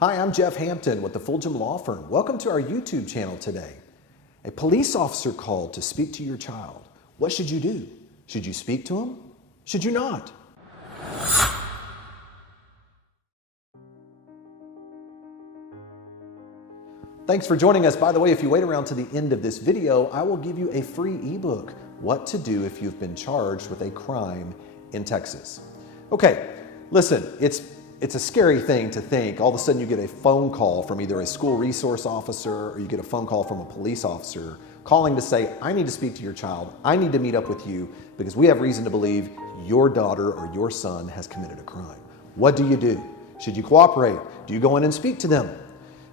Hi, I'm Jeff Hampton with the Fulgham Law Firm. Welcome to our YouTube channel today. A police officer called to speak to your child. What should you do? Should you speak to him? Should you not? Thanks for joining us. By the way, if you wait around to the end of this video, I will give you a free ebook, What to Do If You've Been Charged with a Crime in Texas. Okay, listen, it's a scary thing to think all of a sudden you get a phone call from either a school resource officer or you get a phone call from a police officer calling to say, I need to speak to your child. I need to meet up with you because we have reason to believe your daughter or your son has committed a crime. What do you do? Should you cooperate? Do you go in and speak to them?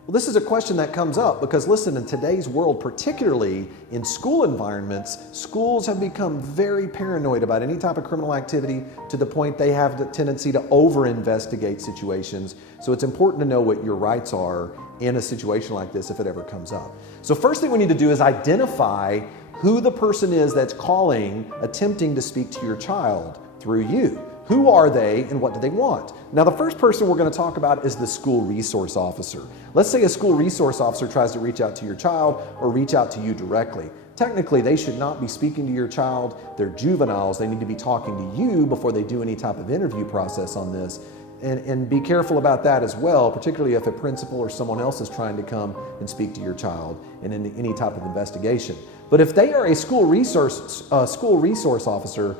Well, this is a question that comes up because listen, in today's world, particularly in school environments, schools have become very paranoid about any type of criminal activity to the point they have the tendency to over-investigate situations. So it's important to know what your rights are in a situation like this if it ever comes up. So first thing we need to do is identify who the person is that's calling, attempting to speak to your child through you. Who are they and what do they want? Now, the first person we're going to talk about is the school resource officer. Let's say a school resource officer tries to reach out to your child or reach out to you directly. Technically, they should not be speaking to your child. They're juveniles. They need to be talking to you before they do any type of interview process on this. And be careful about that as well, particularly if a principal or someone else is trying to come and speak to your child in any type of investigation. But if they are a school resource officer,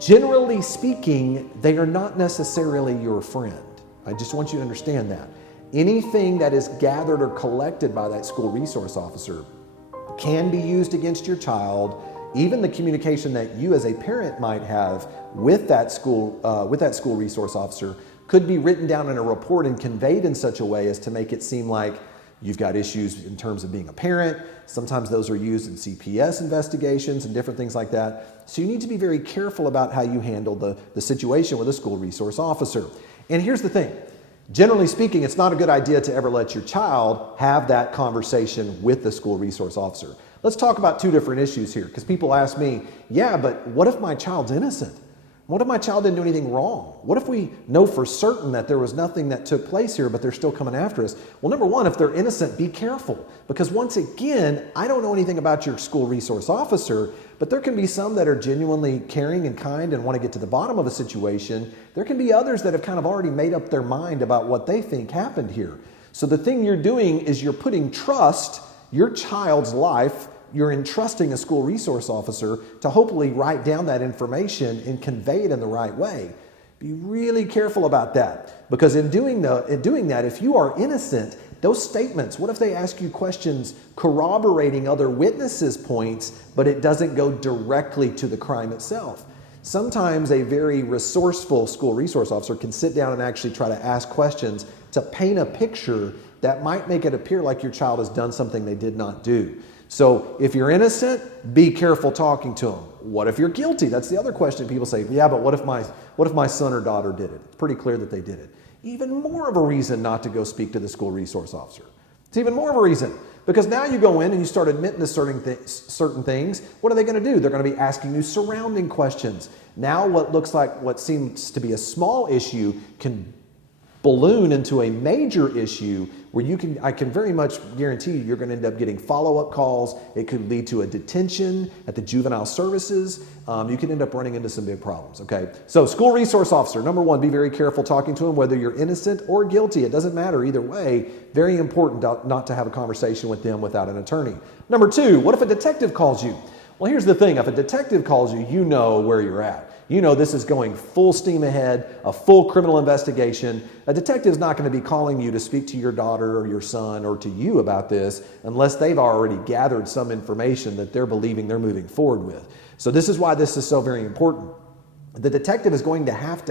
generally speaking, they are not necessarily your friend. I just want you to understand that. Anything that is gathered or collected by that school resource officer can be used against your child. Even the communication that you as a parent might have with that school resource officer could be written down in a report and conveyed in such a way as to make it seem like you've got issues in terms of being a parent. Sometimes those are used in CPS investigations and different things like that. So you need to be very careful about how you handle the situation with a school resource officer. And here's the thing. Generally speaking, it's not a good idea to ever let your child have that conversation with the school resource officer. Let's talk about two different issues here, because people ask me, yeah, but what if my child's innocent? What if my child didn't do anything wrong? What if we know for certain that there was nothing that took place here, but they're still coming after us? Well, number one, if they're innocent, be careful. Because once again, I don't know anything about your school resource officer, but there can be some that are genuinely caring and kind and want to get to the bottom of a situation. There can be others that have kind of already made up their mind about what they think happened here. So the thing you're doing is you're putting trust, your child's life, you're entrusting a school resource officer to hopefully write down that information and convey it in the right way. Be really careful about that, because in doing that, if you are innocent, those statements, what if they ask you questions corroborating other witnesses' points, but it doesn't go directly to the crime itself? Sometimes a very resourceful school resource officer can sit down and actually try to ask questions to paint a picture that might make it appear like your child has done something they did not do. So if you're innocent, be careful talking to them. What if you're guilty? That's the other question. People say, yeah, but what if my son or daughter did it? It's pretty clear that they did it. Even more of a reason not to go speak to the school resource officer. It's even more of a reason, because now you go in and you start admitting to certain things. What are they going to do? They're going to be asking you surrounding questions. Now what seems to be a small issue can balloon into a major issue where I can very much guarantee you're going to end up getting follow-up calls. It could lead to a detention at the juvenile services. You can end up running into some big problems, okay? So school resource officer, number one, be very careful talking to them, whether you're innocent or guilty. It doesn't matter either way. Very important not to have a conversation with them without an attorney. Number two, what if a detective calls you? Well, here's the thing. If a detective calls you, you know where you're at. You know this is going full steam ahead, a full criminal investigation. A detective's not going to be calling you to speak to your daughter or your son or to you about this unless they've already gathered some information that they're believing they're moving forward with. So this is why this is so very important. The detective is going to have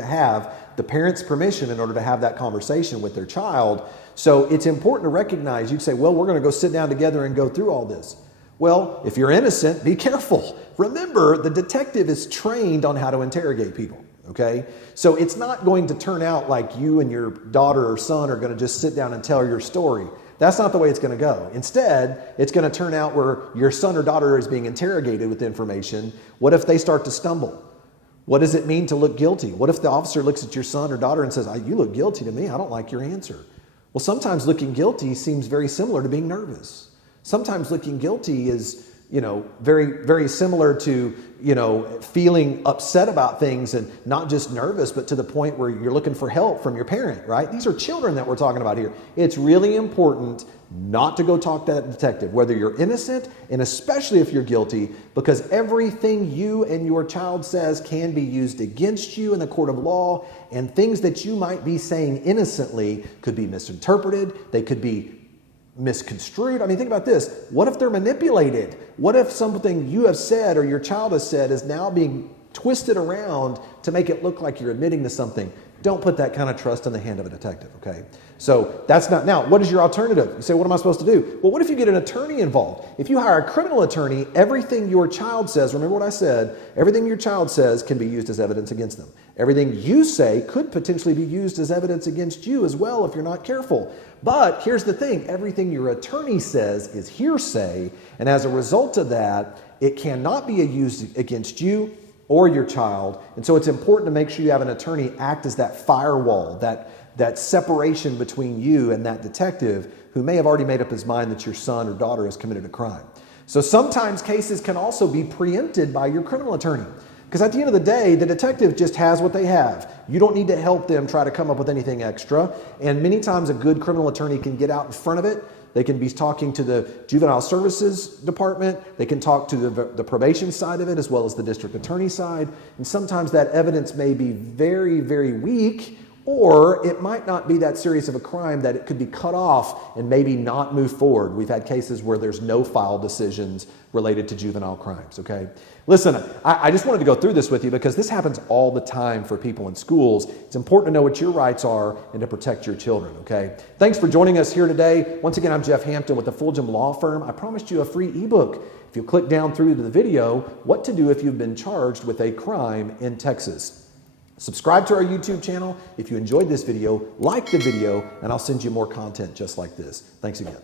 the parent's permission in order to have that conversation with their child. So it's important to recognize, you'd say, well, we're going to go sit down together and go through all this. Well, if you're innocent, be careful. Remember, the detective is trained on how to interrogate people, okay? So it's not going to turn out like you and your daughter or son are going to just sit down and tell your story. That's not the way it's going to go. Instead, it's going to turn out where your son or daughter is being interrogated with information. What if they start to stumble? What does it mean to look guilty? What if the officer looks at your son or daughter and says, you look guilty to me, I don't like your answer? Well, sometimes looking guilty seems very similar to being nervous. Sometimes looking guilty is, very, very similar to, feeling upset about things and not just nervous, but to the point where you're looking for help from your parent, right? These are children that we're talking about here. It's really important not to go talk to that detective, whether you're innocent and especially if you're guilty, because everything you and your child says can be used against you in the court of law, and things that you might be saying innocently could be misinterpreted. They could be misconstrued. I mean, think about this. What if they're manipulated? What if something you have said or your child has said is now being twisted around to make it look like you're admitting to something? Don't put that kind of trust in the hand of a detective, okay? So that's not, now, what is your alternative? You say, what am I supposed to do? Well, what if you get an attorney involved? If you hire a criminal attorney, everything your child says, remember what I said, everything your child says can be used as evidence against them. Everything you say could potentially be used as evidence against you as well if you're not careful. But here's the thing, everything your attorney says is hearsay, and as a result of that, it cannot be used against you or your child. And so it's important to make sure you have an attorney act as that firewall, that separation between you and that detective who may have already made up his mind that your son or daughter has committed a crime. So sometimes cases can also be preempted by your criminal attorney. Because at the end of the day, the detective just has what they have. You don't need to help them try to come up with anything extra. And many times a good criminal attorney can get out in front of it. They can be talking to the juvenile services department. They can talk to the probation side of it as well as the district attorney side. And sometimes that evidence may be very, very weak, or it might not be that serious of a crime that it could be cut off and maybe not move forward. We've had cases where there's no file decisions related to juvenile crimes, okay? Listen, I just wanted to go through this with you because this happens all the time for people in schools. It's important to know what your rights are and to protect your children, okay? Thanks for joining us here today. Once again, I'm Jeff Hampton with the Fulgham Law Firm. I promised you a free ebook. If you click down through to the video, what to do if you've been charged with a crime in Texas. Subscribe to our YouTube channel. If you enjoyed this video, like the video, and I'll send you more content just like this. Thanks again.